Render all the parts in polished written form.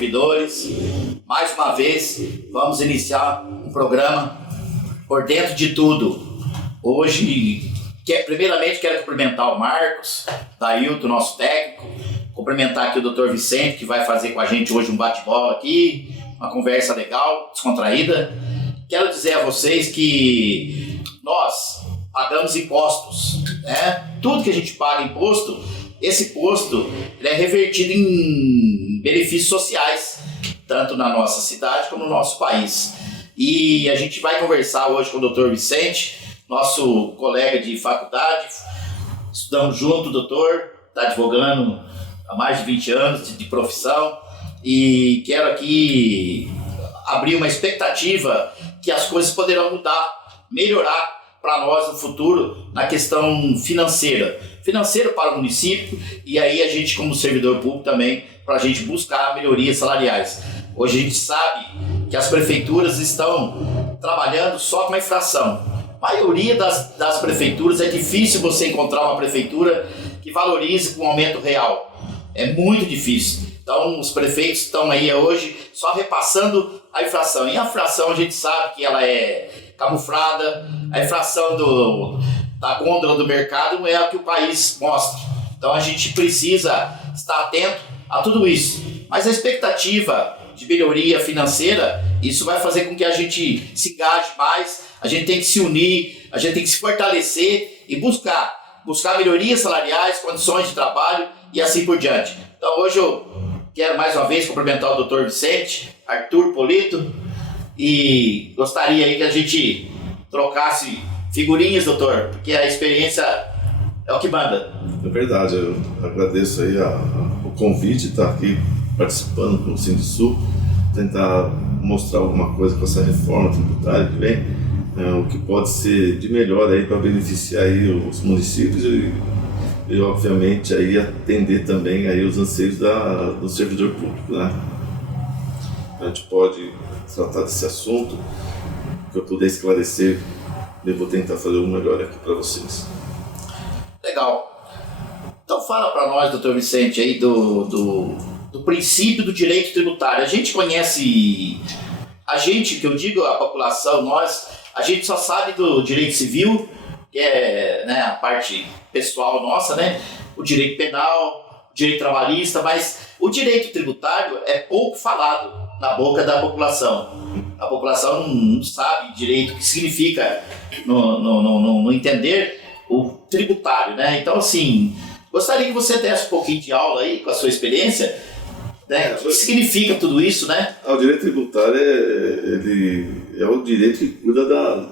servidores. Mais uma vez, vamos iniciar um programa Por Dentro de Tudo. Hoje, primeiramente, quero cumprimentar o Marcos, Dailton, nosso técnico, cumprimentar aqui o Dr. Vicente, que vai fazer com a gente hoje um bate-bola aqui, uma conversa legal, descontraída. Quero dizer a vocês que nós pagamos impostos, né? Tudo que a gente paga imposto, esse imposto ele é revertido em benefícios sociais, tanto na nossa cidade como no nosso país. E a gente vai conversar hoje com o Dr. Vicente, nosso colega de faculdade. Estudamos junto, o doutor está advogando há mais de 20 anos de profissão, e quero aqui abrir uma expectativa que as coisas poderão mudar, melhorar para nós no futuro na questão financeira para o município, e aí a gente como servidor público também, para a gente buscar melhorias salariais. Hoje a gente sabe que as prefeituras estão trabalhando só com a inflação. A maioria das prefeituras, é difícil você encontrar uma prefeitura que valorize com um aumento real. É muito difícil. Então os prefeitos estão aí hoje só repassando a inflação. E a inflação a gente sabe que ela é camuflada, a inflação da gôndola do mercado não é o que o país mostra. Então a gente precisa estar atento a tudo isso. Mas a expectativa de melhoria financeira, isso vai fazer com que a gente se engaje mais, a gente tem que se unir, a gente tem que se fortalecer e buscar melhorias salariais, condições de trabalho e assim por diante. Então hoje eu quero mais uma vez cumprimentar o Dr. Vicente, Arthur Polito, e gostaria aí que a gente trocasse figurinhas, doutor, porque a experiência é o que manda. É verdade, eu agradeço aí o convite de estar aqui participando com o Sindisul, tentar mostrar alguma coisa com essa reforma tributária que vem, o que pode ser de melhor aí para beneficiar aí os municípios e obviamente aí atender também aí os anseios do servidor público, né? A gente pode tratar desse assunto, que eu puder esclarecer, eu vou tentar fazer o melhor aqui para vocês. Legal. Então fala para nós, doutor Vicente, aí do princípio do direito tributário. A gente conhece, que eu digo a população, a gente só sabe do direito civil, que é, né, a parte pessoal nossa, né? O direito penal, o direito trabalhista, mas o direito tributário é pouco falado na boca da população. A população não sabe direito o que significa no entender o tributário, né? Então, assim, gostaria que você desse um pouquinho de aula aí com a sua experiência, né? O que significa tudo isso, né? O direito tributário é o direito que cuida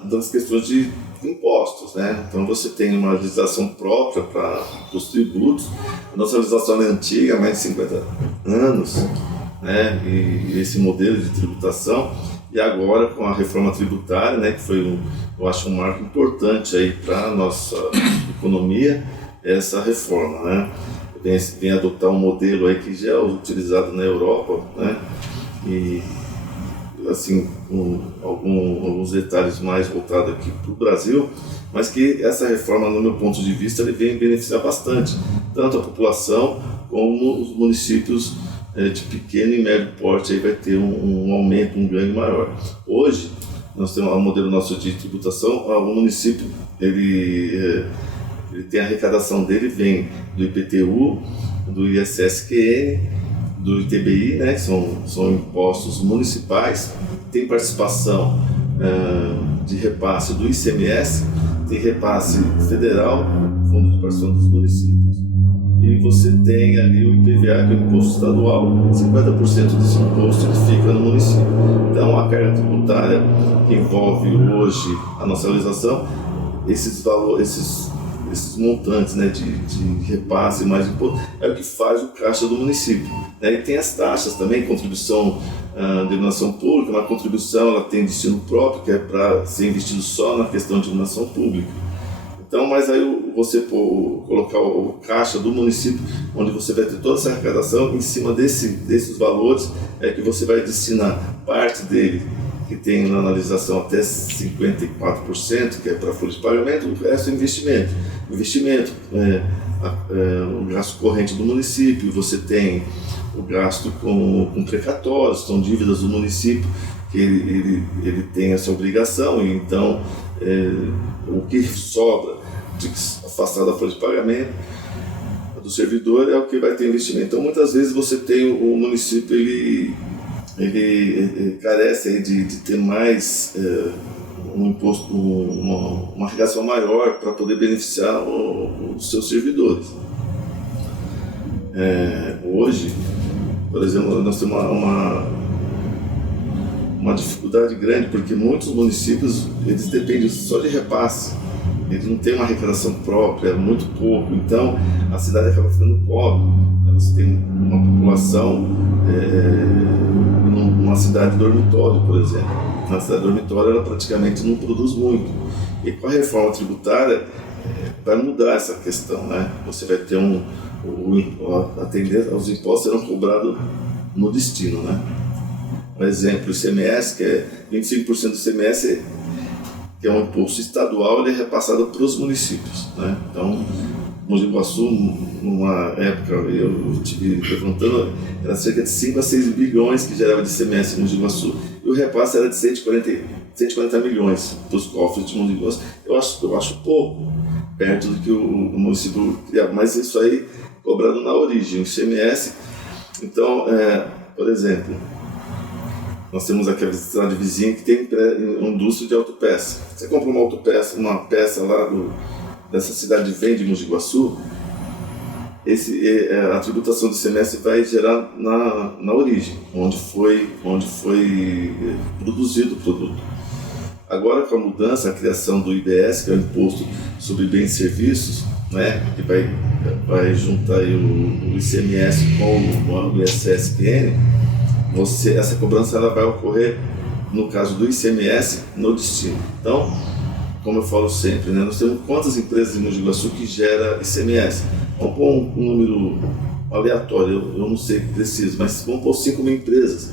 das questões de impostos, né? Então você tem uma legislação própria para os tributos. A nossa legislação é antiga, há mais de 50 anos, né? E esse modelo de tributação, e agora com a reforma tributária, né, que foi eu acho um marco importante aí para a nossa economia, essa reforma, né? Vem adotar um modelo aí que já é utilizado na Europa, né? E assim, alguns detalhes mais voltados aqui para o Brasil, mas que essa reforma, no meu ponto de vista, ele vem beneficiar bastante, tanto a população como os municípios de pequeno e médio porte, aí vai ter um aumento, um ganho maior. Hoje, nós temos um modelo nosso de tributação, o município, ele tem a arrecadação dele, vem do IPTU, do ISSQN, do ITBI, né, que são impostos municipais, tem participação de repasse do ICMS, tem repasse federal, Fundo de Participação dos Municípios, e você tem ali o IPVA, que é o imposto estadual, 50% desse imposto que fica no município. Então, a carga tributária que envolve hoje a nossa legislação, esses valores, esses montantes, né, de repasse mais imposto, é o que faz o caixa do município, né? E tem as taxas também, contribuição de iluminação pública, uma contribuição ela tem destino próprio, que é para ser investido só na questão de iluminação pública. Então, mas aí você colocar o caixa do município, onde você vai ter toda essa arrecadação, em cima desses valores, é que você vai destinar parte dele, que tem na analisação até 54%, que é para folha de pagamento, o resto é investimento. Investimento o gasto corrente do município, você tem o gasto com precatórios, são dívidas do município, que ele tem essa obrigação, e então o que sobra de afastar da folha de pagamento do servidor é o que vai ter investimento. Então muitas vezes você tem o município, ele carece aí de ter mais um imposto, uma arrecadação maior para poder beneficiar os seus servidores. Hoje, por exemplo, nós temos uma dificuldade grande, porque muitos municípios eles dependem só de repasse, eles não têm uma arrecadação própria, muito pouco, então a cidade acaba ficando pobre. Você tem uma população numa cidade dormitório, por exemplo. Na cidade dormitório ela praticamente não produz muito, e com a reforma tributária vai mudar essa questão, né? Você vai ter a tendência, os impostos serão cobrados no destino, né? Um exemplo, o ICMS, que é 25% do ICMS, que é um imposto estadual, ele é repassado para os municípios, né? Então, Mogi Guaçu, numa época, eu estive levantando, era cerca de 5 a 6 bilhões que gerava de ICMS em Mogi Guaçu, e o repasse era de 140 milhões para os cofres de Mogi Guaçu. Eu acho pouco, perto do que o município criava, mas isso aí cobrado na origem, o ICMS. Então, por exemplo, nós temos aqui a cidade vizinha que tem indústria de autopeça. Você compra uma peça lá dessa cidade vende de Mogi Guaçu, a tributação do ICMS vai gerar na origem, onde foi produzido o produto. Agora, com a mudança, a criação do IBS, que é o Imposto sobre Bens e Serviços, né, que vai juntar aí o ICMS com o ISS-QN, essa cobrança ela vai ocorrer, no caso do ICMS, no destino. Então, como eu falo sempre, né, nós temos quantas empresas em Mogi Guaçu que gera ICMS? Vamos pôr um número aleatório, eu não sei preciso, mas vamos pôr 5 mil empresas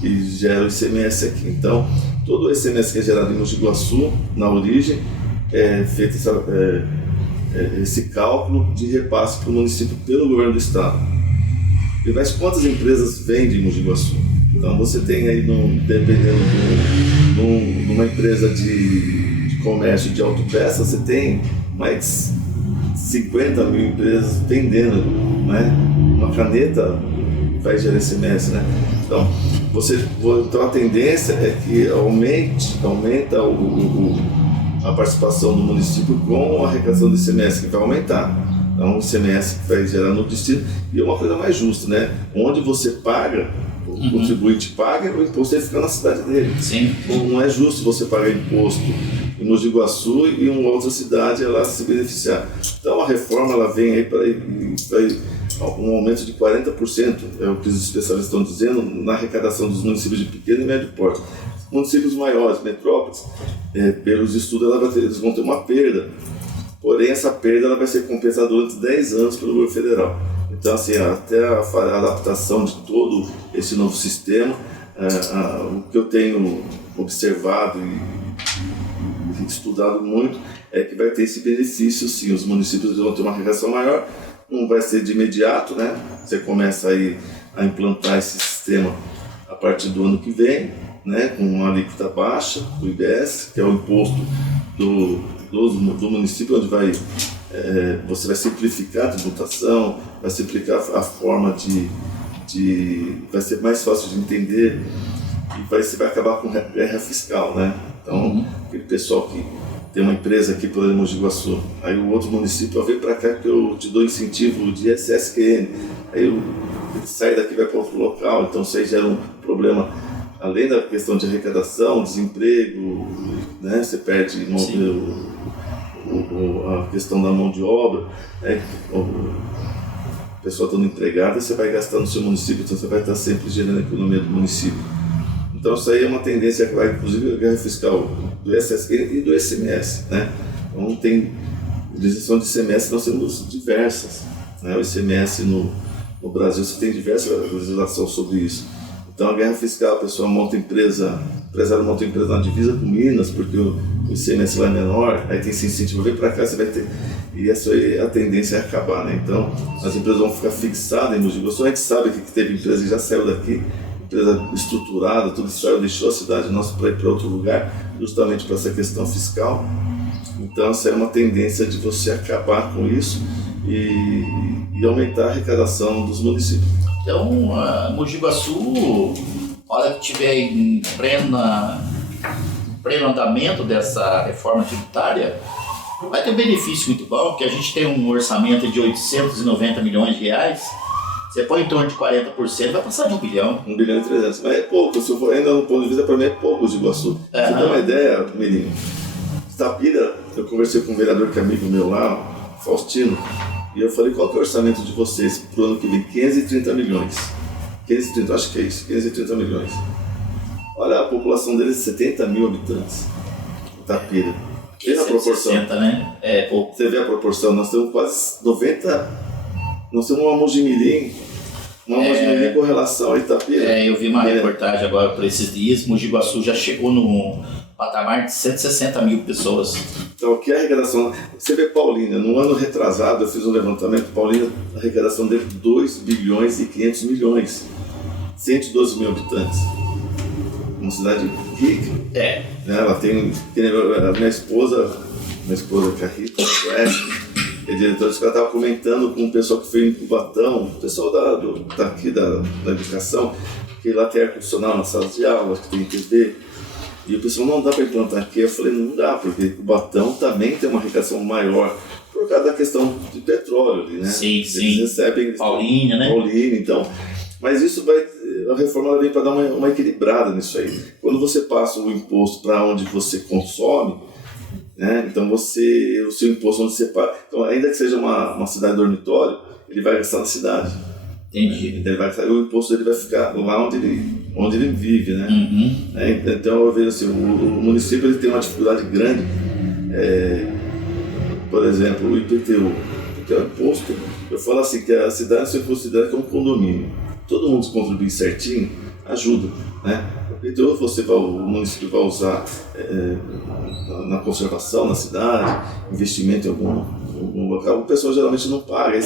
que geram ICMS aqui. Então, todo o ICMS que é gerado em Mogi Guaçu, na origem, é feito esse cálculo de repasse para o município pelo governo do estado. E mas quantas empresas vendem em Mogi Guaçu? Então você tem aí, dependendo de uma empresa de comércio de autopeça, você tem mais 50 mil empresas vendendo, né? Uma caneta vai gerar ICMS, né? Então, então a tendência é que aumenta a participação do município com a arrecadação do ICMS, que vai aumentar. Então, o ICMS que vai gerar no destino, e é uma coisa mais justa, né? Onde você paga, o contribuinte paga, o imposto ele fica na cidade dele. Sim. Não é justo você pagar imposto em Mogi Guaçu e em uma outra cidade ela se beneficiar. Então, a reforma ela vem aí para um aumento de 40%, é o que os especialistas estão dizendo, na arrecadação dos municípios de pequeno e médio porte. Municípios maiores, metrópoles, pelos estudos eles vão ter uma perda. Porém, essa perda ela vai ser compensada durante 10 anos pelo governo federal. Então, assim, até a adaptação de todo esse novo sistema, o que eu tenho observado e estudado muito é que vai ter esse benefício, sim. Os municípios vão ter uma arrecadação maior, não vai ser de imediato, né? Você começa aí a implantar esse sistema a partir do ano que vem, né? Com uma alíquota baixa, o IBS, que é o imposto do município, onde você vai simplificar a tributação, vai simplificar a forma vai ser mais fácil de entender, e você vai acabar com guerra fiscal, né? Então, aquele pessoal que tem uma empresa aqui, por exemplo, Mogi Guaçu, aí o outro município vem para cá que eu te dou incentivo de ISS-QN, aí ele sai daqui e vai para outro local, então isso aí gera um problema. Além da questão de arrecadação, desemprego, né? Você perde a questão da mão de obra, né? A pessoa estando empregada, você vai gastar no seu município, então você vai estar sempre gerando a economia do município. Então isso aí é uma tendência que vai, inclusive, a guerra fiscal do ISS-QN e do ICMS, né? Então tem legislação de ICMS, nós temos diversas, né? O ICMS no Brasil, você tem diversas legislações sobre isso. Então a guerra fiscal, a pessoa monta empresa, o empresário monta empresa na divisa com Minas, porque o ICMS lá é menor, aí tem esse incentivo, vem para cá, você vai ter. E essa aí a tendência é acabar, né? Então as empresas vão ficar fixadas em Mogi Guaçu. A gente sabe que teve empresa que já saiu daqui, empresa estruturada, tudo saiu, deixou a cidade nossa para ir para outro lugar, justamente para essa questão fiscal. Então essa é uma tendência de você acabar com isso e aumentar a arrecadação dos municípios. Então, Mogi Guaçu, a hora que tiver em pleno andamento dessa reforma tributária, vai ter um benefício muito bom, porque a gente tem um orçamento de 890 milhões de reais. Você põe em torno de 40%, vai passar de 1 bilhão. 1 bilhão e 300, mas é pouco. Se eu for ainda no ponto de vista, para mim é pouco de Iguaçu. Você tem uma ideia, Mirinho? Itapira, eu conversei com um vereador que é amigo meu lá, Faustino, e eu falei, qual que é o orçamento de vocês para o ano que vem? 530 milhões. 530, acho que é isso, 530 milhões. Olha, a população deles é 70 mil habitantes. Itapira. Vê a proporção. 60, né? É pouco. Você vê a proporção, nós temos quase 90. Nós temos uma Mogi-Mirim com relação a Itapira. Eu vi uma reportagem agora por esses dias, Mogi Guaçu já chegou no patamar de 160 mil pessoas. Então, o que é a arrecadação? Você vê Paulínia, no ano retrasado eu fiz um levantamento, Paulínia, a arrecadação dele 2 bilhões e 500 milhões, 112 mil habitantes. Uma cidade rica. Ela tem, a minha esposa que é a Rita, é diretora, ela estava comentando com o pessoal que foi em Cubatão, o pessoal daqui da educação, que lá tem ar-condicionado nas salas de aula, que tem TV, e o pessoal não dá para implantar aqui. Eu falei, não dá, porque Cubatão também tem uma arrecadação maior, por causa da questão de petróleo ali, né? Sim. Eles recebem... Paulínia, né? Paulínia, então... Mas isso a reforma ela vem para dar uma equilibrada nisso aí. Quando você passa o imposto para onde você consome, né? Então o seu imposto onde você paga, então, ainda que seja uma cidade dormitório, ele vai gastar na cidade. Entendi. O imposto dele vai ficar lá onde ele vive, né? Uhum. Então eu vejo assim, o município ele tem uma dificuldade grande, por exemplo, o IPTU, que é o imposto. Eu falo assim, que a cidade se considera que é um condomínio. Todo mundo contribuir certinho, ajuda, né? Então o município vai usar na conservação na cidade, investimento em algum local, o pessoal geralmente não paga.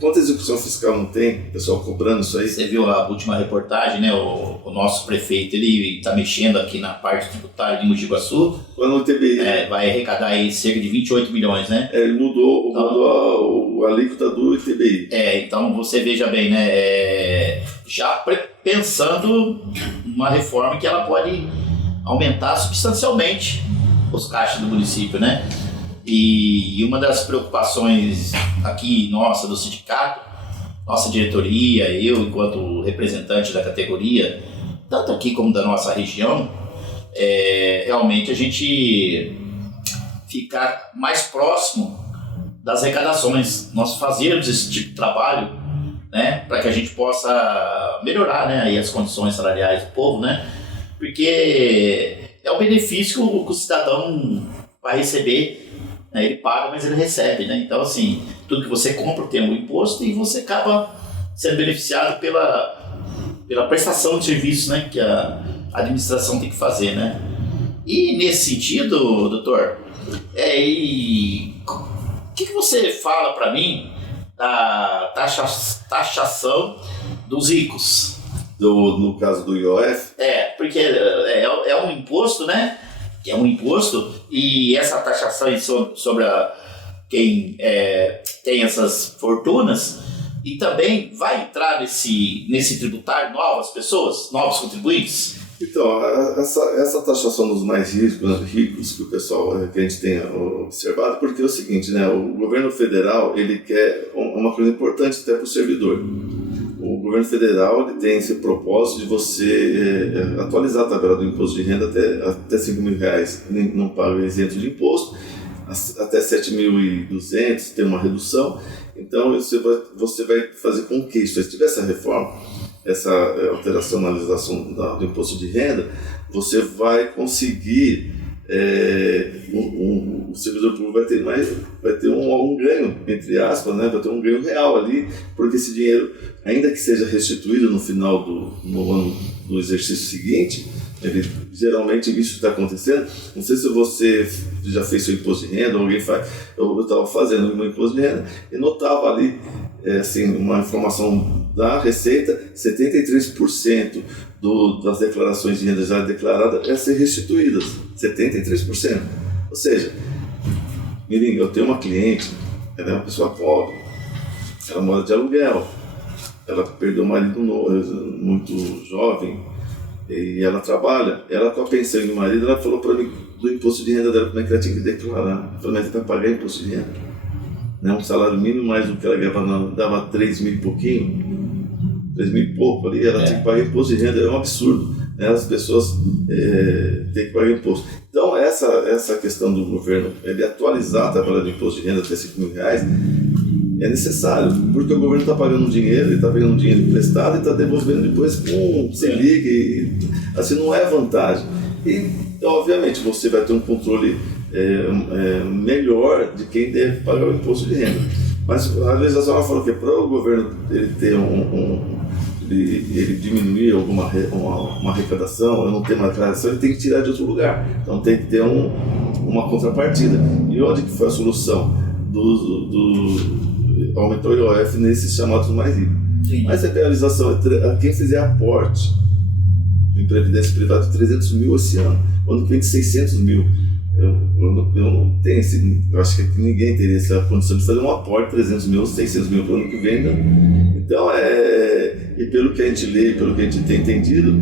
Quanta execução fiscal não tem, o pessoal cobrando isso aí? Você viu a última reportagem, né? O nosso prefeito, ele está mexendo aqui na parte tributária de Mogi Guaçu. Quando o ITBI... vai arrecadar aí cerca de 28 milhões, né? Ele mudou a alíquota do ITBI. Então você veja bem, né? Já pensando numa reforma que ela pode aumentar substancialmente os caixas do município, né? E uma das preocupações aqui nossa do sindicato, nossa diretoria, eu enquanto representante da categoria, tanto aqui como da nossa região, realmente a gente ficar mais próximo das arrecadações, nós fazermos esse tipo de trabalho, né, para que a gente possa melhorar, né, aí as condições salariais do povo, né, porque é o benefício que o cidadão vai receber, né, ele paga, mas ele recebe, né, então assim, tudo que você compra tem um imposto e você acaba sendo beneficiado pela prestação de serviço, né, que a administração tem que fazer, né. E nesse sentido, doutor, o que você fala para mim da taxação dos ricos? No caso do IOF? Porque é um imposto, né? Que é um imposto, e essa taxação sobre quem tem essas fortunas, e também vai entrar nesse tributário novas pessoas, novos contribuintes? Então, essa taxação dos mais ricos que o pessoal, que a gente tem observado, porque é o seguinte, né, o governo federal, ele quer uma coisa importante até para o servidor. O governo federal ele tem esse propósito de você atualizar a tabela do imposto de renda até R$5.000, não paga isento de imposto, até 7.200 tem uma redução. Então você vai fazer com que se tiver essa reforma, essa alteração do imposto de renda, você vai conseguir o servidor público vai ter um ganho, entre aspas, né? Vai ter um ganho real ali, porque esse dinheiro, ainda que seja restituído no final no ano do exercício seguinte, geralmente isso está acontecendo. Não sei se você já fez seu imposto de renda, ou alguém faz. Eu estava fazendo o meu imposto de renda e notava ali uma informação da Receita: 73% das declarações de renda já declaradas é ser restituídas. 73%. Ou seja, Mirim, eu tenho uma cliente, ela é uma pessoa pobre, ela mora de aluguel, ela perdeu o marido muito jovem, e ela trabalha. Ela, com a pensão do marido, ela falou para mim do imposto de renda dela, como é que ela tinha que declarar. Eu falei: mas você vai pagar imposto de renda? Né? Um salário mínimo mais do que ela ganhava, dava 3 mil e pouquinho, 3 mil e pouco ali, ela tinha que pagar imposto de renda. É um absurdo, né? As pessoas têm que pagar imposto. Então essa questão do governo, ele atualizar a tabela de imposto de renda até 5 mil reais, é necessário, porque o governo está pagando dinheiro, ele está pegando um dinheiro emprestado e está devolvendo depois com Selic, assim não é vantagem. E, obviamente, você vai ter um controle melhor de quem deve pagar o imposto de renda. Mas a legislação falou que para o governo ele ter ele diminuir uma arrecadação, ou não ter uma arrecadação, ele tem que tirar de outro lugar. Então tem que ter uma contrapartida. E onde que foi a solução? Aumentou o IOF nesses chamados mais ricos. Mas a realização, quem fizer aporte em previdência privada de 300 mil esse ano, o ano que vem de 600 mil, eu não tenho eu acho que ninguém teria essa condição de fazer um aporte de 300 mil, 600 mil para o ano que vem, né? Então, e pelo que a gente lê, pelo que a gente tem entendido,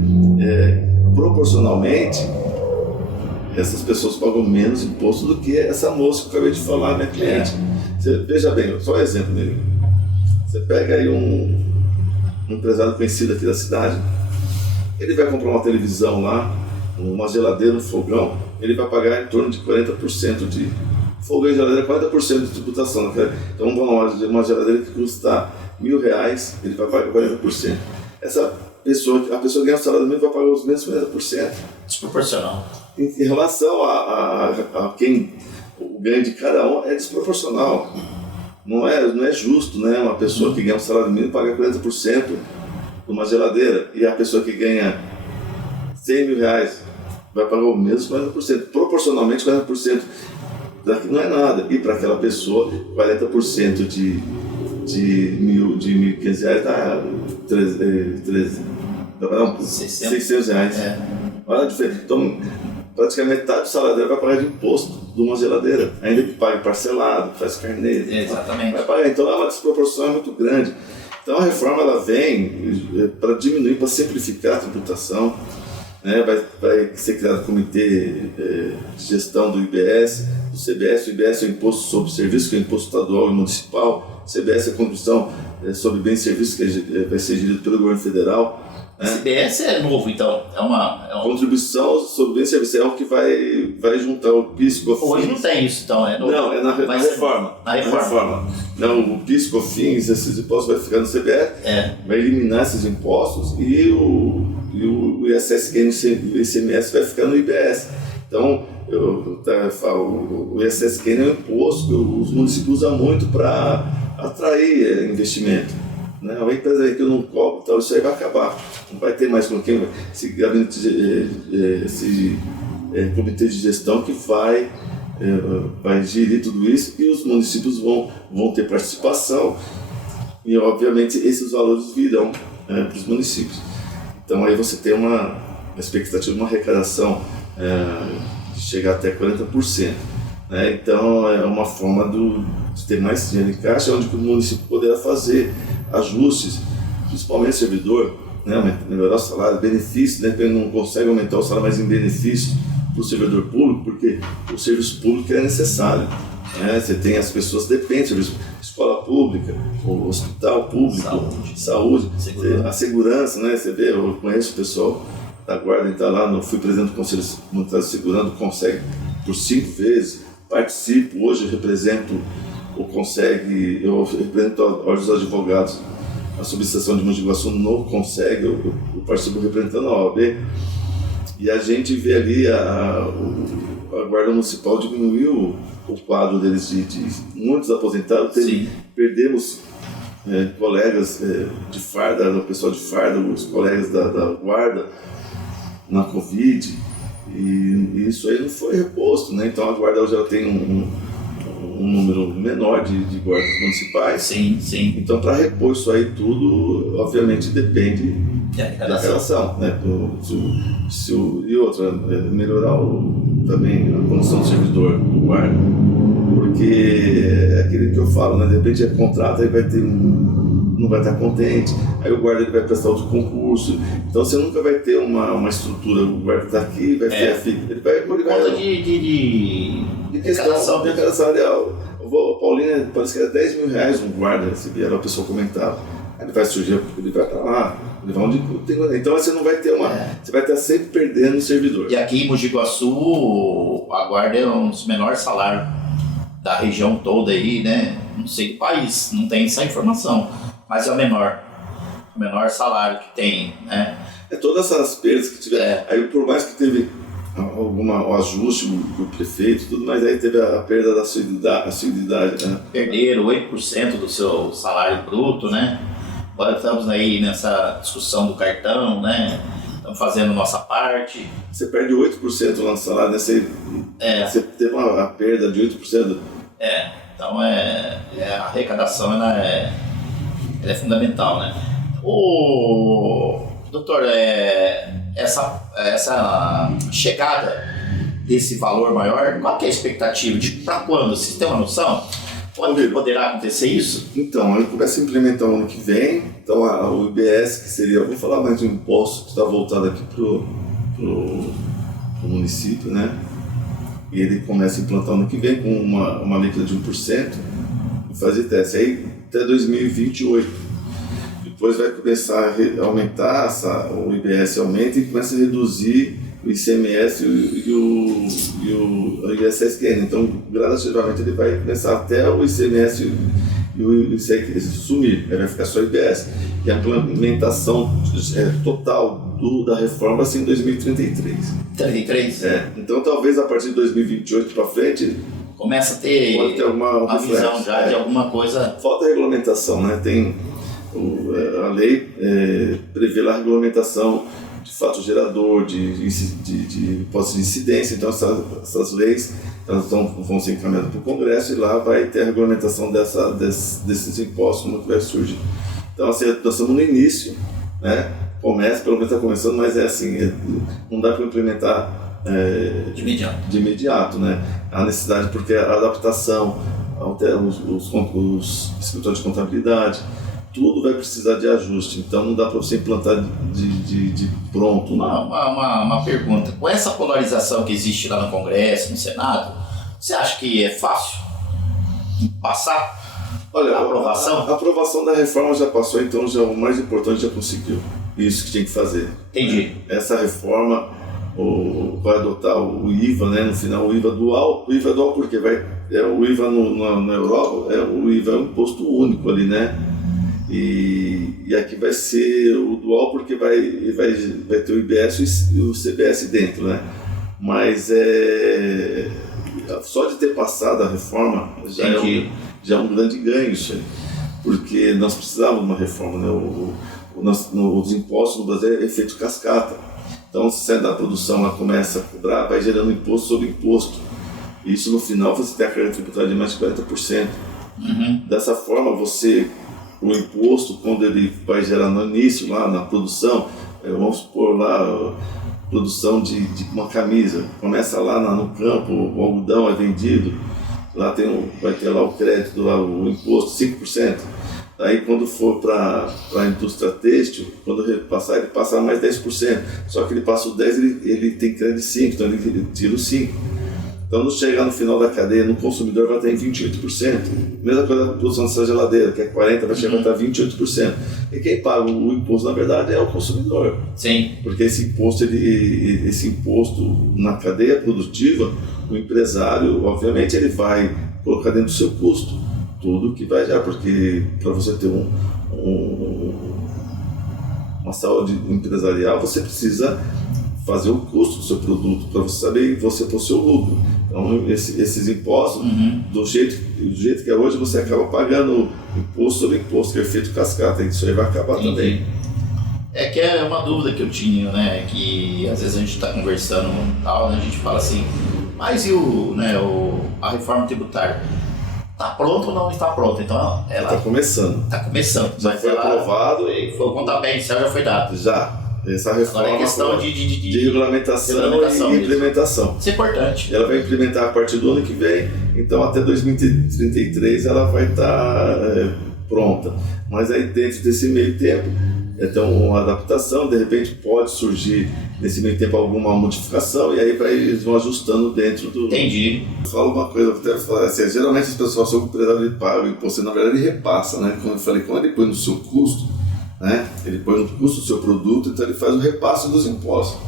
proporcionalmente, essas pessoas pagam menos imposto do que essa moça que eu acabei de falar, minha cliente. Você, veja bem, só um exemplo dele. Você pega aí um empresário conhecido aqui da cidade, ele vai comprar uma televisão lá, uma geladeira, um fogão, ele vai pagar em torno de 40% de fogão e geladeira, 40% de tributação. Então, uma geladeira que custa R$1.000, ele vai pagar 40%. A pessoa ganha o salário mínimo vai pagar os mesmos 40%. Desproporcional. Em relação a quem o ganho de cada um é desproporcional. Não é justo, né? Uma pessoa que ganha um salário mínimo pagar 40% de uma geladeira e a pessoa que ganha R$100.000 vai pagar o mesmo 40%. Proporcionalmente, 40% não é nada. E para aquela pessoa, 40% de R$1.500 dá R$600. Olha a diferença. Então, praticamente metade do salário dela vai pagar de imposto de uma geladeira, ainda que pague parcelado, faz carnê. Exatamente. Vai pagar. Então, é uma desproporção muito grande. Então, a reforma ela vem para diminuir, para simplificar a tributação. Né? Vai ser criado o comitê de gestão do IBS, do CBS. O IBS é o Imposto sobre Serviços, que é o Imposto Estadual e Municipal. O CBS é a Contribuição sobre Bens e Serviços, que vai ser gerido pelo governo federal. O CBS é novo, então? É uma Contribuição sobre Bens e Serviços, é o que vai juntar o PIS, COFINS. Hoje não tem isso, então? É novo. Não, é na reforma. Na reforma. Não, o PIS, COFINS, esses impostos vai ficar no CBS, vai eliminar esses impostos e o ISSQN e o ICMS vai ficar no IBS. Então, eu falo, o ISSQN é um imposto que os municípios usam muito para atrair investimento. Né? Uma empresa aí que eu não cobro, então isso aí vai acabar. Não vai ter mais com quem esse gabinete, esse comitê de gestão que vai gerir tudo isso e os municípios vão ter participação e, obviamente, esses valores virão para os municípios. Então, aí você tem uma expectativa de uma arrecadação de chegar até 40%. Né? Então, é uma forma de ter mais dinheiro em caixa, onde o município poderá fazer ajustes, principalmente o servidor, né? Melhorar o salário, benefício, né? Ele não consegue aumentar o salário, mas em benefício para o servidor público, porque o serviço público é necessário. Né? Você tem as pessoas que dependem do serviço, escola pública, o hospital público, saúde, a segurança, né? Você vê, eu conheço o pessoal da Guarda, então lá, fui presidente do Conselho Comunitário de Segurança, consegue por 5 vezes, participo, hoje represento eu represento a Ordem dos Advogados, a subseção de Mogi Guaçu no CONSEG, eu participo representando a OAB. E a gente vê ali a Guarda Municipal diminuiu o quadro deles de muitos aposentados. Perdemos colegas de farda, o pessoal de farda, os colegas da Guarda na Covid, e isso aí não foi reposto, né? Então a Guarda hoje ela tem um número menor de guardas municipais. Sim. Então, para repor isso aí tudo, obviamente depende da arrecadação, né? E outra, melhorar também a condição do servidor do guarda, porque é aquilo que eu falo, né? De repente contrata e não vai estar contente, aí o guarda ele vai prestar outro concurso, então você nunca vai ter uma estrutura, o guarda está aqui, vai ser ele vai por conta de questão de arrecadação. O Paulinho parece que era R$10 mil um guarda recebia, era a pessoa comentava. Aí ele vai surgir, ele vai para lá, ele vai onde tem. Então você não vai ter você vai estar sempre perdendo o servidor. E aqui em Mogi Guaçu, a guarda é um dos menores salários da região toda aí, né? Não sei do país, não tem essa informação, mas é o menor salário que tem, né? Todas essas perdas que tiver. Aí por mais que teve um ajuste do prefeito, tudo, mas aí teve a perda da assiduidade, né? Perderam 8% do seu salário bruto, né? Agora estamos aí nessa discussão do cartão, né? Estamos fazendo nossa parte. Você perde 8% lá no salário, né? Você teve uma perda de 8%. Então a arrecadação ela é fundamental, né? Doutor, essa chegada desse valor maior, qual que é a expectativa? Para quando? Vocês têm uma noção? Quando poderá acontecer isso? Então, ele começa a implementar o ano que vem. Então, o IBS, que seria, vou falar mais de um imposto que está voltado aqui pro município, né? E ele começa a implantar ano que vem com uma alíquota de 1% e fazer teste. Aí, até 2028. Depois vai começar a aumentar, o IBS aumenta e começa a reduzir o ICMS e o ISSQN. Então, gradativamente, ele vai começar até o ICMS e o ICMS sumir, aí vai ficar só o IBS. E a implementação total da reforma vai ser em 2033. 33? Então, talvez a partir de 2028 para frente, começa a ter uma visão já de alguma coisa. Falta regulamentação, né? A lei prevê lá a regulamentação de fato gerador, de hipótese de incidência. Então essas leis elas vão ser encaminhadas para o Congresso e lá vai ter a regulamentação desses impostos, como que vai surgir. Então assim, nós estamos no início, né? Pelo menos está começando, mas não dá para implementar de imediato, né? A necessidade, porque a adaptação, os escritórios de contabilidade, tudo vai precisar de ajuste, então não dá para você implantar de pronto. Uma pergunta, com essa polarização que existe lá no Congresso, no Senado, você acha que é fácil passar? Olha, a aprovação? A aprovação da reforma já passou, então já, o mais importante já conseguiu. Isso que tinha que fazer. Entendi. Essa reforma vai adotar o IVA, né? No final, o IVA dual. O IVA dual porque o IVA na Europa, o IVA é um imposto único ali, né? E aqui vai ser o dual porque vai ter o IBS e o CBS dentro, né? Mas só de ter passado a reforma já é um grande ganho isso aí, porque nós precisávamos de uma reforma, né? Os impostos no Brasil é efeito cascata. Então, se sai da produção, ela começa a cobrar, vai gerando imposto sobre imposto. E isso no final você tem a carga tributária de mais de 40%. Uhum. Dessa forma, o imposto, quando ele vai gerar no início, lá na produção, vamos supor lá, produção de uma camisa, começa lá no campo, o algodão é vendido, lá vai ter lá o crédito, lá, o imposto 5%. Aí quando for para a indústria têxtil, quando ele passa mais 10%, só que ele passa o 10%, ele tem crédito de 5%, então ele tira o 5%. Então, quando chegar no final da cadeia, no consumidor vai estar em 28%. Mesma coisa da produção dessa geladeira, que é 40%, vai chegar a estar 28%. E quem paga o imposto, na verdade, é o consumidor. Sim. Porque esse imposto na cadeia produtiva, o empresário, obviamente, ele vai colocar dentro do seu custo tudo que vai já, porque para você ter uma saúde empresarial, você precisa fazer o custo do seu produto, para você saber e você ter o seu lucro. Então, esses impostos, do jeito que é hoje, você acaba pagando imposto sobre imposto, que é efeito cascata, e isso aí vai acabar também. É que é uma dúvida que eu tinha, né, que às vezes a gente está conversando e tal, né, a gente fala assim, mas e a reforma tributária? Está pronta ou não está pronta? Então ela está começando. Está começando. Já foi aprovado e foi o pontapé inicial já foi dado. Já. Essa reforma agora é questão de regulamentação e implementação. Isso é importante. Ela vai implementar a partir do ano que vem, então até 2033 ela vai estar pronta. Mas aí dentro desse meio tempo, então uma adaptação, de repente pode surgir nesse meio tempo alguma modificação e aí eles vão ajustando dentro do... Entendi. Eu falo uma coisa, eu até falar assim, geralmente as pessoas acham que o empresário ele paga o imposto, na verdade ele repassa, né? Como eu falei, quando ele põe no seu custo, né? Ele põe no custo do seu produto, então ele faz o repasse dos impostos.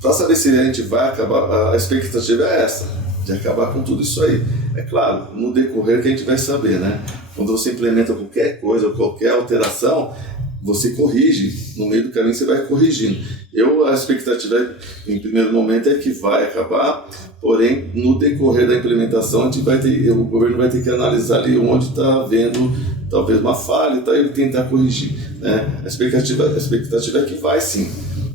Para saber se a gente vai acabar, a expectativa é essa, de acabar com tudo isso aí. É claro, no decorrer que a gente vai saber, né? Quando você implementa qualquer coisa, qualquer alteração, você corrige, no meio do caminho você vai corrigindo. A expectativa em primeiro momento é que vai acabar, porém no decorrer da implementação o governo vai ter que analisar ali onde está havendo talvez uma falha e tentar corrigir, né? A expectativa é que vai sim,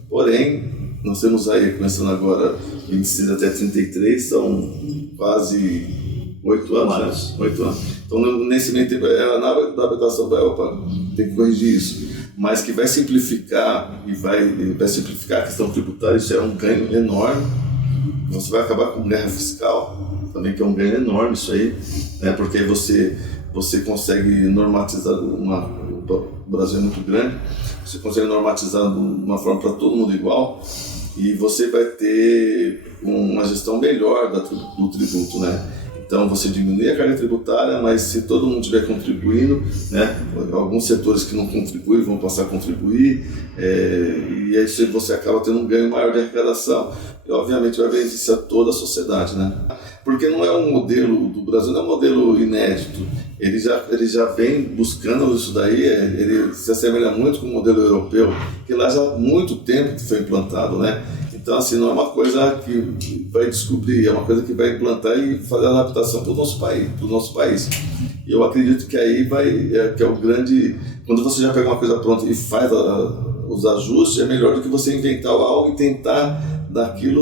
porém nós temos aí, começando agora 26 até 33, são quase 8 anos, né? 8 anos. Então nesse meio tempo a adaptação tem que corrigir isso, mas que vai simplificar e vai simplificar a questão tributária, isso é um ganho enorme. Você vai acabar com guerra fiscal também, que é um ganho enorme isso aí, né? Porque você consegue normatizar o Brasil é muito grande, você consegue normatizar de uma forma para todo mundo igual e você vai ter uma gestão melhor do tributo, né? Então você diminui a carga tributária, mas se todo mundo estiver contribuindo, né, alguns setores que não contribuem vão passar a contribuir, e aí você acaba tendo um ganho maior de arrecadação e obviamente vai beneficiar toda a sociedade, né? Porque não é um modelo do Brasil, não é um modelo inédito, ele já vem buscando isso daí, ele se assemelha muito com o modelo europeu, que lá já há muito tempo que foi implantado, né? Então, assim, não é uma coisa que vai descobrir, é uma coisa que vai implantar e fazer a adaptação para o nosso país. E eu acredito que aí que é o grande... Quando você já pega uma coisa pronta e faz os ajustes, é melhor do que você inventar algo e tentar daquilo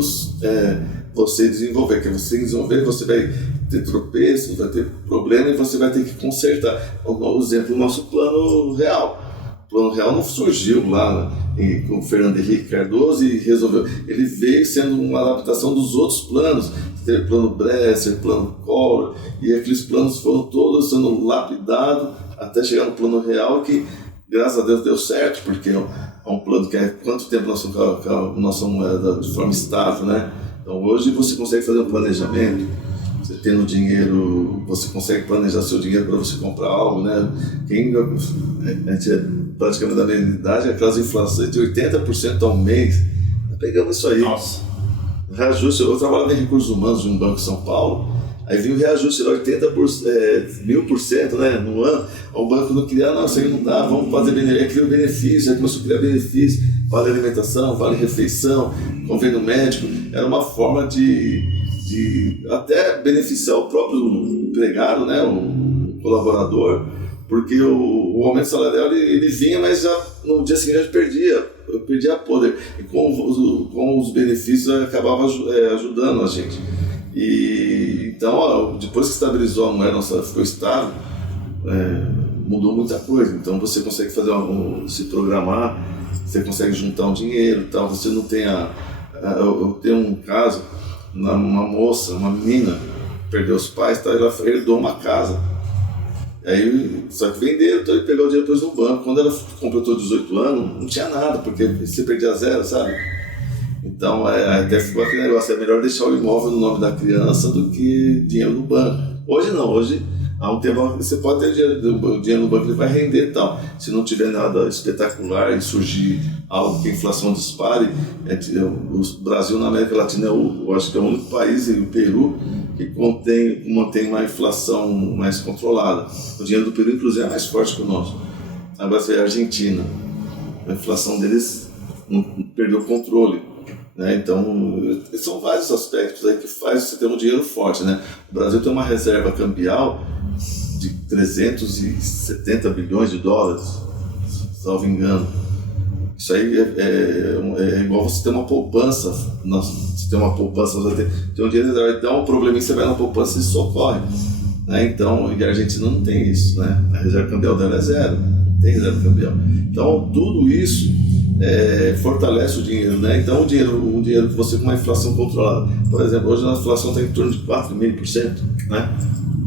você desenvolver. Porque você desenvolver, você vai ter tropeços, vai ter problema e você vai ter que consertar. Por exemplo, o nosso plano real. O plano real não surgiu lá com o Fernando Henrique Cardoso e resolveu. Ele veio sendo uma adaptação dos outros planos. Teve plano Bresser, plano Collor, e aqueles planos foram todos sendo lapidados até chegar no plano real, que graças a Deus deu certo, porque é um plano que quanto tempo nós somos com a nossa moeda de forma estável, né? Então hoje você consegue fazer um planejamento. Você tendo dinheiro, você consegue planejar seu dinheiro para você comprar algo, né? A gente praticamente da minha idade, aquelas inflações de 80% ao mês, pegamos isso aí. Nossa. Reajuste, eu trabalhava em recursos humanos de um banco em São Paulo, aí vinha o reajuste lá 1000%, né, no ano. O banco não queria, não, isso aí não dá, vamos fazer benefício, aí criou benefício, aí começou a criar benefício, vale alimentação, vale refeição, convênio médico, era uma forma de até beneficiar o próprio empregado, né, o colaborador, porque o aumento salarial ele vinha, mas já no dia seguinte eu perdia poder, e com os benefícios acabava ajudando a gente. E então, depois que estabilizou a moeda, nossa ficou estável, mudou muita coisa. Então você consegue fazer se programar, você consegue juntar um dinheiro, tal. Você não tem eu tenho um caso, uma moça, uma menina, perdeu os pais, tá, ela herdou uma casa. Aí, só que venderam, então ele pegou o dinheiro depois no banco. Quando ela completou 18 anos, não tinha nada, porque você perdia zero, sabe? Então, até ficou aquele negócio, é melhor deixar o imóvel no nome da criança do que dinheiro no banco. Hoje não, hoje há um tempo você pode ter o dinheiro no banco, ele vai render e tal. Se não tiver nada espetacular e surgir algo que a inflação dispare, o Brasil na América Latina eu acho que é o único país, e o Peru, que mantém uma inflação mais controlada. O dinheiro do Peru, inclusive, é mais forte que o nosso. Agora, a Argentina, a inflação deles não perder o controle. Né? Então, são vários aspectos aí que faz você ter um dinheiro forte. Né? O Brasil tem uma reserva cambial de 370 bilhões de dólares, salvo engano. Isso aí é igual você ter uma poupança. Você tem uma poupança, você tem um dinheiro, vai dar um probleminha, você vai na poupança e socorre. Né? Então, e a Argentina não tem isso. Né? A reserva cambial dela é zero, não tem reserva cambial. Então, tudo isso fortalece o dinheiro. Né? Então, o dinheiro que você com uma inflação controlada, por exemplo, hoje a inflação está em torno de 4,5%. Né?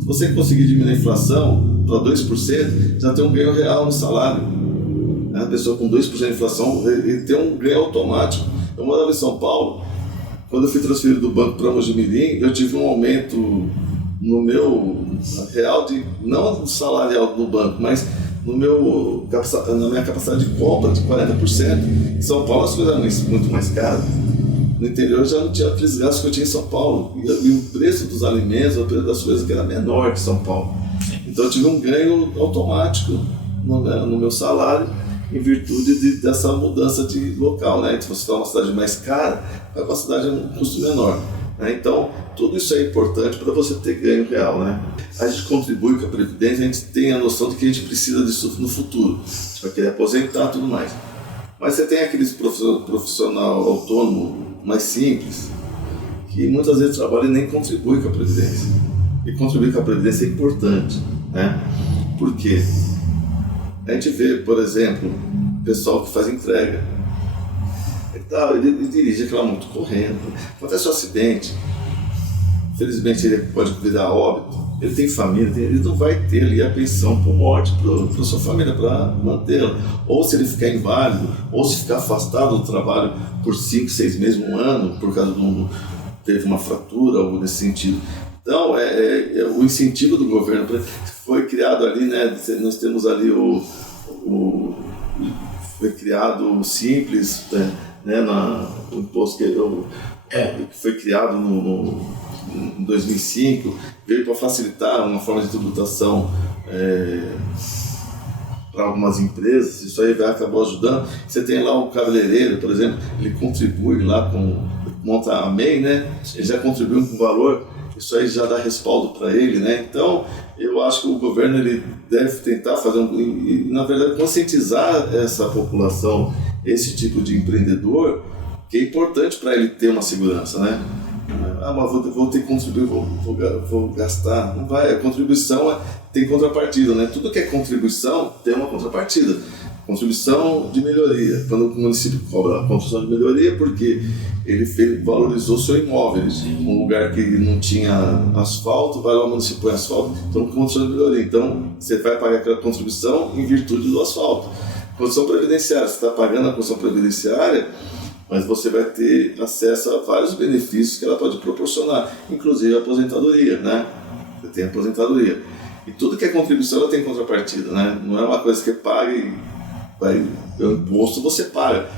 Se você conseguir diminuir a inflação para 2%, já tem um ganho real no salário. A pessoa com 2% de inflação ele tem um ganho automático. Eu morava em São Paulo, quando eu fui transferido do banco para Mojimirim, eu tive um aumento no meu real, não salarial do banco, mas na minha capacidade de compra de 40%. Em São Paulo as coisas eram muito mais caras. No interior eu já não tinha aqueles gastos que eu tinha em São Paulo. E o preço dos alimentos, o preço das coisas que era menor que São Paulo. Então eu tive um ganho automático no meu salário, em virtude dessa mudança de local, né? Se você está numa cidade mais cara, vai para uma cidade com um custo menor. Né? Então, tudo isso é importante para você ter ganho real. Né? A gente contribui com a Previdência, a gente tem a noção de que a gente precisa disso no futuro. A gente vai querer aposentar e tudo mais. Mas você tem aqueles profissional autônomo mais simples, que muitas vezes trabalha e nem contribui com a Previdência. E contribuir com a Previdência é importante. Né? Por quê? A gente vê, por exemplo, o pessoal que faz entrega. Ele dirige aquela moto correndo, acontece um acidente, infelizmente ele pode virar óbito, ele tem família, ele não vai ter ali a pensão por morte para sua família, para mantê-la. Ou se ele ficar inválido, ou se ficar afastado do trabalho por 5, 6 meses, um ano, por causa teve uma fratura, algo nesse sentido. Então, o incentivo do governo foi criado ali, né? Nós temos ali foi criado o Simples, né? O imposto que foi criado em 2005, veio para facilitar uma forma de tributação para algumas empresas. Isso aí acabou ajudando. Você tem lá o cabeleireiro, por exemplo, ele contribui lá monta a MEI, né? Ele já contribuiu com valor. Isso aí já dá respaldo para ele, né? Então, eu acho que o governo ele deve tentar fazer na verdade, conscientizar essa população, esse tipo de empreendedor, que é importante para ele ter uma segurança, né? Mas vou ter que contribuir, vou gastar. Não vai, a contribuição tem contrapartida, né? Tudo que é contribuição tem uma contrapartida. Contribuição de melhoria. Quando o município cobra a contribuição de melhoria, porque ele valorizou seu imóvel. Um lugar que não tinha asfalto, vai lá o município põe asfalto, então condição de melhoria. Então você vai pagar aquela contribuição em virtude do asfalto. Condição previdenciária, você está pagando a condição previdenciária, mas você vai ter acesso a vários benefícios que ela pode proporcionar, inclusive a aposentadoria, né? Você tem a aposentadoria. E tudo que é contribuição ela tem contrapartida, né? Não é uma coisa que paga e o imposto você paga.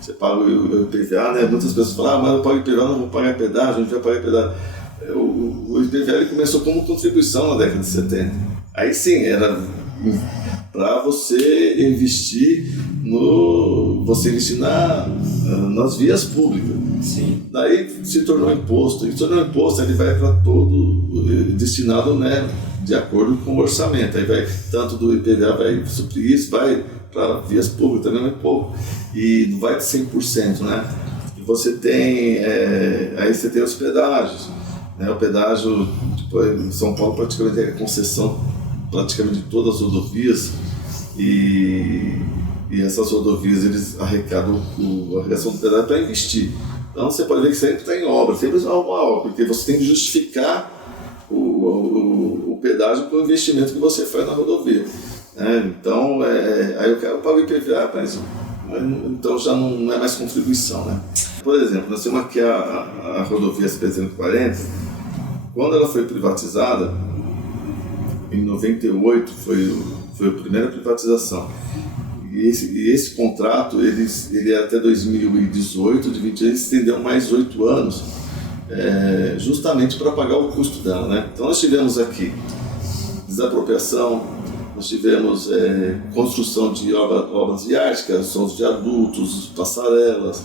Você paga o IPVA, né? Muitas pessoas falam, mas eu pago IPVA, não vou pagar pedágio, não vai pagar pedágio. O IPVA ele começou como contribuição na década de 70. Aí sim, era para você investir nas vias públicas. Sim. Daí se tornou imposto. E se tornou imposto, ele vai para todo destinado, né, de acordo com o orçamento. Aí vai, tanto do IPVA vai suprir isso, vai para vias públicas, também é pouco. E não vai de 100%, né? E você tem, aí você tem os pedágios. Né? O pedágio, tipo, em São Paulo praticamente é concessão praticamente de todas as rodovias. E essas rodovias, eles arrecadam a arrecadação do pedágio para investir. Então você pode ver que sempre está em obra, sempre é uma obra, porque você tem que justificar o pedágio com o investimento que você faz na rodovia. Então, aí eu pago IPVA, mas então já não é mais contribuição. Né? Por exemplo, nós temos aqui a rodovia SP-340, quando ela foi privatizada, em 98 foi a primeira privatização. E esse contrato, ele é até 2018, de 20 anos, estendeu mais 8 anos, justamente para pagar o custo dela. Né? Então nós tivemos aqui desapropriação, nós nós tivemos construção de obras de arte, que são os viadutos, passarelas.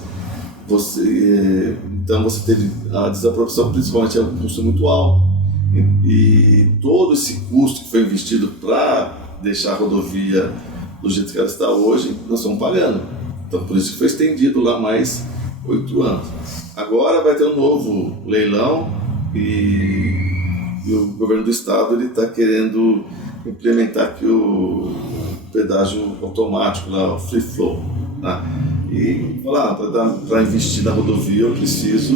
Então você teve a desapropriação, principalmente é um custo muito alto. E todo esse custo que foi investido para deixar a rodovia do jeito que ela está hoje, nós estamos pagando. Então por isso que foi estendido lá mais 8 anos. Agora vai ter um novo leilão e o governo do estado está querendo implementar aqui o pedágio automático, lá, o free flow. Tá? E falar, para investir na rodovia eu preciso,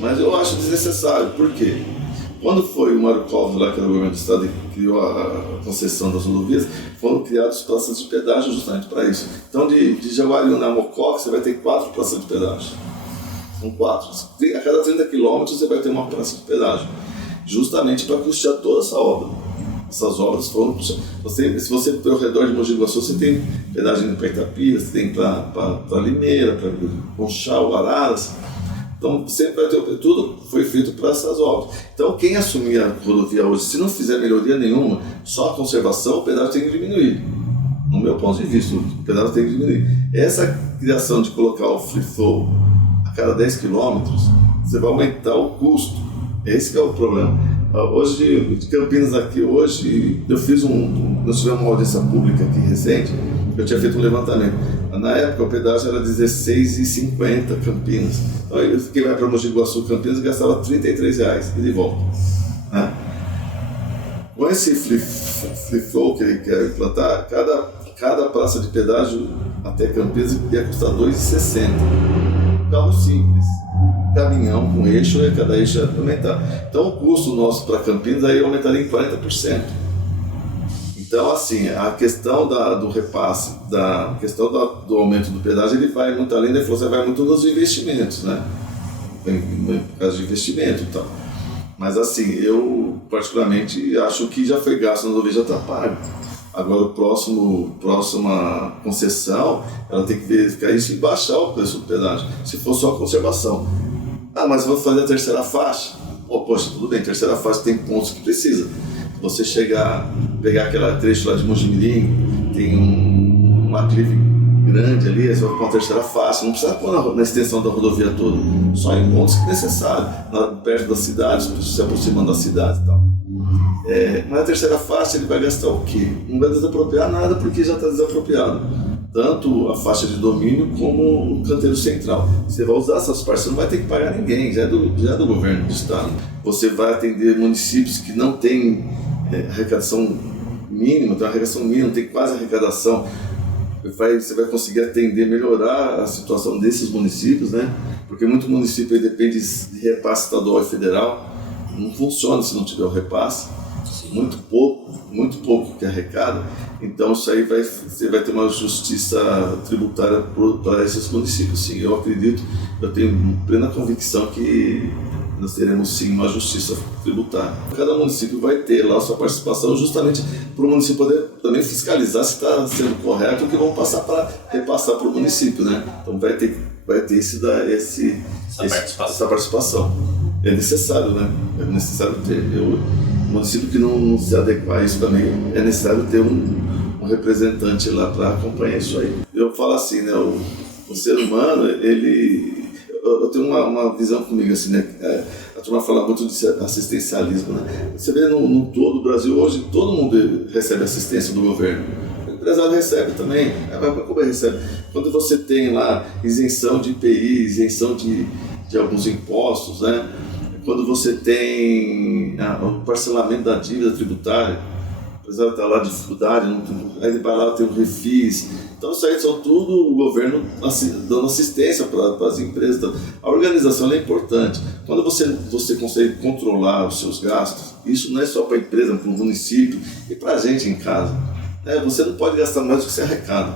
mas eu acho desnecessário. Por quê? Quando foi o Mário Covas lá, que era o governo do estado, que criou a concessão das rodovias, foram criadas praças de pedágio justamente para isso. Então de Jaguariúna a Mococa você vai ter 4 praças de pedágio. São 4. A cada 30 quilômetros você vai ter uma praça de pedágio, justamente para custear toda essa obra. Essas obras foram... Se você for ao redor de Mogi Guaçu, você tem pedágio para Itapira, você tem para Limeira, para Conchal, Araras. Então sempre vai ter... Tudo foi feito para essas obras. Então quem assumir a rodovia hoje, se não fizer melhoria nenhuma, só a conservação, o pedágio tem que diminuir. No meu ponto de vista, o pedágio tem que diminuir. Essa criação de colocar o free flow a cada 10 quilômetros, você vai aumentar o custo. Esse que é o problema. Hoje, de Campinas aqui, hoje, nós tivemos uma audiência pública aqui recente, eu tinha feito um levantamento. Na época, o pedágio era R$16,50 Campinas. Então, quem vai para Mogi Guaçu, Campinas, gastava R$33 e de volta. Né? Com esse free flow que ele quer implantar, cada praça de pedágio até Campinas ia custar R$2,60. Carro simples, caminhão com eixo, e cada eixo ia aumentar. Então o custo nosso para Campinas aí aumentaria em 40%. Então assim, a questão do repasse, a questão do aumento do pedágio, ele vai muito além, você vai muito nos investimentos, né? No caso de investimento e tal. Mas assim, eu particularmente acho que já foi gasto, na rodovia já está pago. Agora, próxima concessão, ela tem que verificar isso e baixar o preço do pedágio, se for só conservação. Ah, mas eu vou fazer a terceira faixa? Poxa, tudo bem, terceira faixa tem pontos que precisa. Você pegar aquele trecho lá de Mojimirim, tem uma clive grande ali, você vai pôr uma terceira faixa, não precisa pôr na extensão da rodovia toda, só em pontos que é necessário, perto das cidades, se aproximando das cidades e tal. Na terceira faixa ele vai gastar o quê? Não vai desapropriar nada porque já está desapropriado. Tanto a faixa de domínio como o canteiro central. Você vai usar essas partes, você não vai ter que pagar ninguém, já é do governo do estado. Você vai atender municípios que não têm arrecadação mínima, tem uma arrecadação mínima, tem quase arrecadação. Você vai conseguir atender, melhorar a situação desses municípios, né? Porque muito município aí depende de repasse estadual e federal. Não funciona se não tiver o repasse. Muito pouco que arrecada. Então isso aí você vai ter uma justiça tributária para esses municípios. Sim, eu acredito, eu tenho plena convicção que nós teremos sim uma justiça tributária. Cada município vai ter lá a sua participação, justamente para o município poder também fiscalizar se está sendo correto o que vão passar para repassar para o município, né? Então vai ter essa participação. É necessário, né? É necessário ter. O município que não se adequar a isso também, é necessário ter um representante lá para acompanhar isso aí. Eu falo assim, né? O ser humano, eu tenho uma visão comigo assim, né? A turma fala muito de assistencialismo, né? Você vê no todo o Brasil hoje, todo mundo recebe assistência do governo. O empresário recebe também, como recebe? Quando você tem lá isenção de IPI, isenção de alguns impostos, né? Quando você tem o parcelamento da dívida tributária, o empresário está lá de dificuldade, aí ele vai lá, tem um refis. Então isso aí são tudo o governo dando assistência para as empresas. A organização é importante. Quando você consegue controlar os seus gastos, isso não é só para a empresa, para o município e para a gente em casa. Você não pode gastar mais do que você arrecada.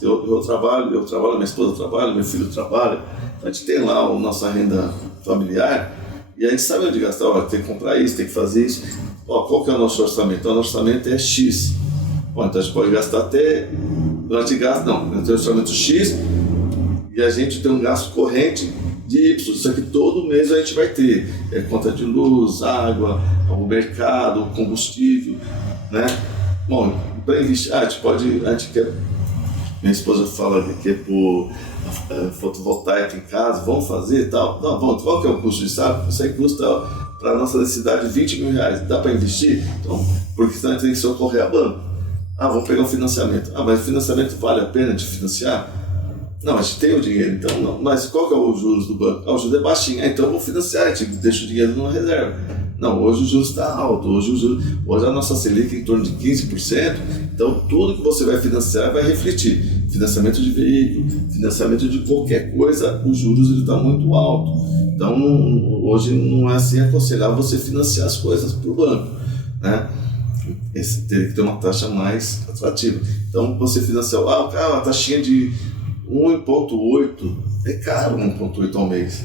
Eu trabalho, minha esposa trabalha, meu filho trabalha, a gente tem lá a nossa renda familiar e a gente sabe onde gastar, tem que comprar isso, tem que fazer isso. Qual que é o nosso orçamento? O nosso orçamento é X. Então a gente pode gastar até... A gente tem orçamento X e a gente tem um gasto corrente de Y. Isso aqui todo mês a gente vai ter. Conta de luz, água, o mercado, o combustível. né? Bom, para investir, a gente quer, minha esposa fala que quer pôr fotovoltaica em casa, vamos fazer e tal. Não, vamos, qual que é o custo disso? Isso aí custa para a nossa necessidade R$20 mil, dá para investir? Então, porque senão a gente tem que socorrer a banco. Vamos pegar um financiamento. Mas o financiamento vale a pena de financiar? Não, a gente tem o dinheiro, então não. Mas qual que é o juros do banco? O juros é baixinho, então vamos financiar, a gente deixa o dinheiro numa reserva. Não, hoje o juros está alto, hoje a nossa Selic é em torno de 15%, então tudo que você vai financiar vai refletir. Financiamento de veículo, financiamento de qualquer coisa, os juros está muito alto. Então hoje não é assim aconselhável você financiar as coisas para o banco, né? Teria que ter uma taxa mais atrativa. Então você financia, a taxinha de 1,8, é caro 1,8 ao mês.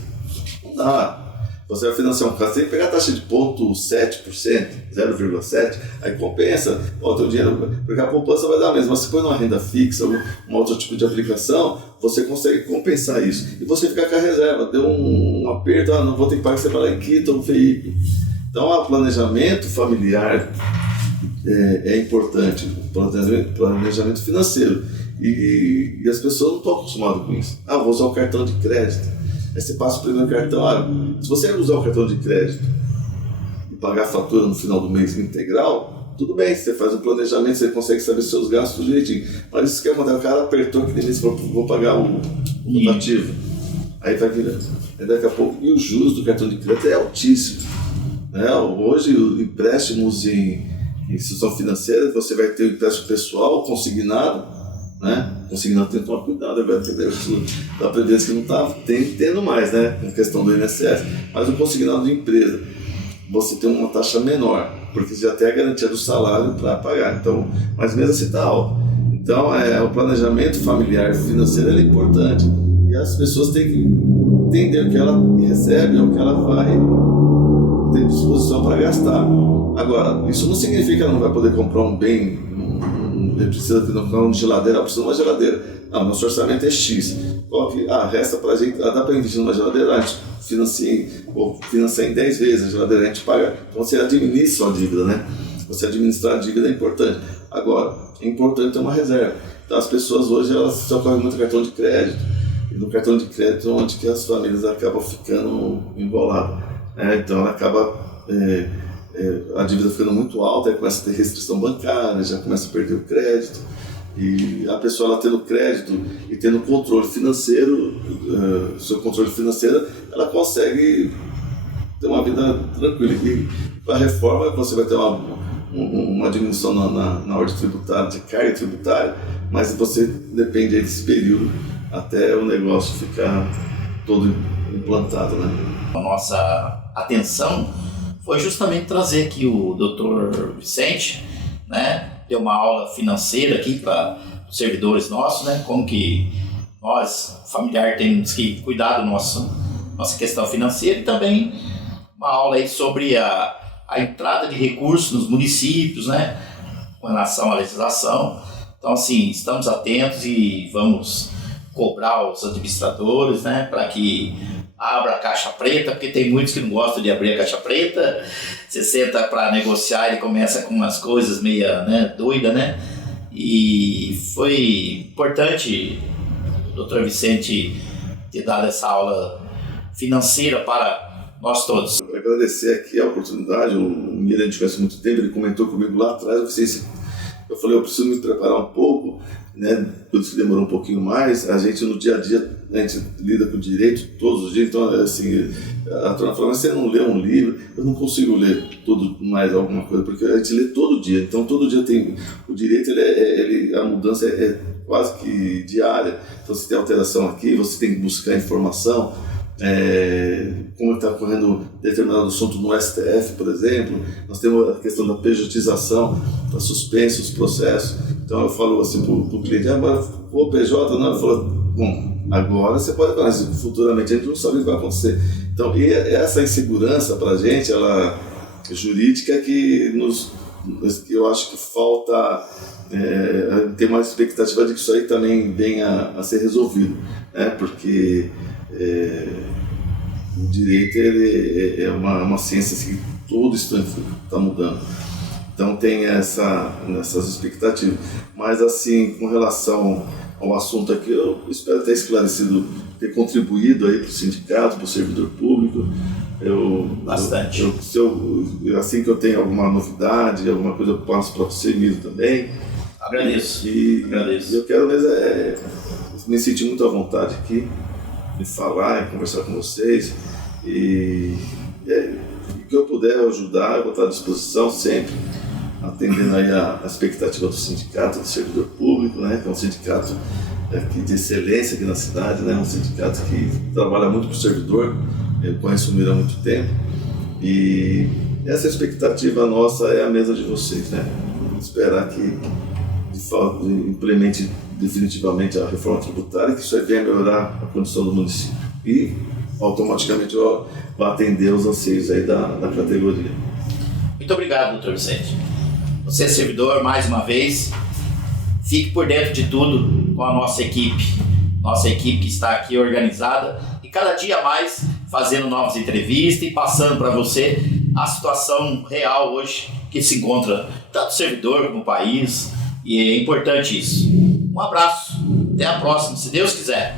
Não dá. Você vai financiar um carro, você tem que pegar a taxa de 0,7%, 0,7%, aí compensa. O teu dinheiro, porque a poupança vai dar mesmo, mas se põe numa renda fixa, um outro tipo de aplicação, você consegue compensar isso. E você fica com a reserva, deu um aperto, não vou ter que pagar separar em quita o veículo. Então, o planejamento familiar é importante, planejamento financeiro. E as pessoas não estão acostumadas com isso. Vou usar o cartão de crédito. Aí você passa o primeiro cartão. Se você usar o cartão de crédito e pagar a fatura no final do mês integral, tudo bem, você faz um planejamento, você consegue saber seus gastos direitinho. Mas isso que é mandar, o cara apertou aqui dentro e falou, vou pagar o rotativo. Aí vai virando. Aí daqui a pouco, e os juros do cartão de crédito é altíssimo. Hoje, empréstimos em instituição financeira, você vai ter o empréstimo pessoal consignado, né? Consignado tem que tomar cuidado agora, da previdência que não está tendo mais, né? Com questão do INSS. Mas o consignado de empresa, você tem uma taxa menor, porque já tem a garantia do salário para pagar. Então, mas mesmo assim está alto. Então, o planejamento familiar financeiro é importante. E as pessoas têm que entender o que ela recebe, o que ela vai ter disposição para gastar. Agora, isso não significa que ela não vai poder comprar um bem, precisa de uma geladeira, precisa de uma geladeira. Nosso orçamento é X. Resta para a gente, dá para investir numa geladeira, a gente financia em 10 vezes a geladeira, a gente paga. Então você administra sua dívida, né? Você administrar a dívida é importante. Agora, é importante ter uma reserva. Então as pessoas hoje elas socorrem muito cartão de crédito. E no cartão de crédito é onde que as famílias acabam ficando emboladas. Então ela acaba. A dívida ficando muito alta, aí começa a ter restrição bancária, já começa a perder o crédito. E a pessoa ela tendo crédito e tendo controle financeiro, seu controle financeiro, ela consegue ter uma vida tranquila. E com a reforma você vai ter uma diminuição na ordem tributária, de carga tributária, mas você depende aí desse período até o negócio ficar todo implantado, né? A nossa atenção foi justamente trazer aqui o Dr. Vicente, né? Deu uma aula financeira aqui para os servidores nossos, né? Como que nós, familiar, temos que cuidar da nossa questão financeira, e também uma aula aí sobre a entrada de recursos nos municípios, né? Com relação à legislação. Então, assim, estamos atentos e vamos cobrar os administradores, né? Para que abra a caixa preta, porque tem muitos que não gostam de abrir a caixa preta. Você senta para negociar e começa com umas coisas meio, né, doida, né? E foi importante o Dr. Vicente ter dado essa aula financeira para nós todos. Eu quero agradecer aqui a oportunidade. O Mira, a gente conhece há muito tempo, ele comentou comigo lá atrás, eu falei, eu preciso me preparar um pouco, né? Por isso que demorou um pouquinho mais. A gente no dia a dia, a gente lida com o direito todos os dias, então assim, a turma fala, mas você não lê um livro? Eu não consigo ler mais alguma coisa, porque a gente lê todo dia, então todo dia tem, o direito, a mudança é quase que diária, então se tem alteração aqui, você tem que buscar informação, como está ocorrendo determinado assunto no STF, por exemplo. Nós temos a questão da pejotização, está suspenso os processos. Então eu falo assim para o cliente, mas o PJ não, ele falou, bom, agora você pode, mas futuramente a gente não sabe o que vai acontecer. Então, e essa insegurança para a gente, ela jurídica, que eu acho que falta ter uma expectativa de que isso aí também venha a ser resolvido, né? Porque o direito é uma ciência assim, que todo instante está mudando. Então tem essas expectativas. Mas assim, com relação ao assunto aqui, eu espero ter esclarecido, ter contribuído aí para o sindicato, para o servidor público. Bastante. Assim que eu tenho alguma novidade, alguma coisa, eu passo para você mesmo também. Agradeço. Agradeço. Eu quero mesmo me sentir muito à vontade aqui, de falar e conversar com vocês. E o que eu puder ajudar, eu vou estar à disposição sempre, atendendo aí a expectativa do sindicato, do servidor público, né, que é um sindicato aqui de excelência aqui na cidade, né, um sindicato que trabalha muito para o servidor. Eu conheço o Mira há muito tempo e essa expectativa nossa é a mesma de vocês, né? Esperar que implemente definitivamente a reforma tributária, que isso aí venha melhorar a condição do município e automaticamente vai atender os anseios aí da categoria. Muito obrigado, doutor Vicente. Você é servidor, mais uma vez, fique por dentro de tudo com a nossa equipe que está aqui organizada e cada dia mais fazendo novas entrevistas e passando para você a situação real hoje que se encontra tanto o servidor como o país, e é importante isso. Um abraço, até a próxima, se Deus quiser.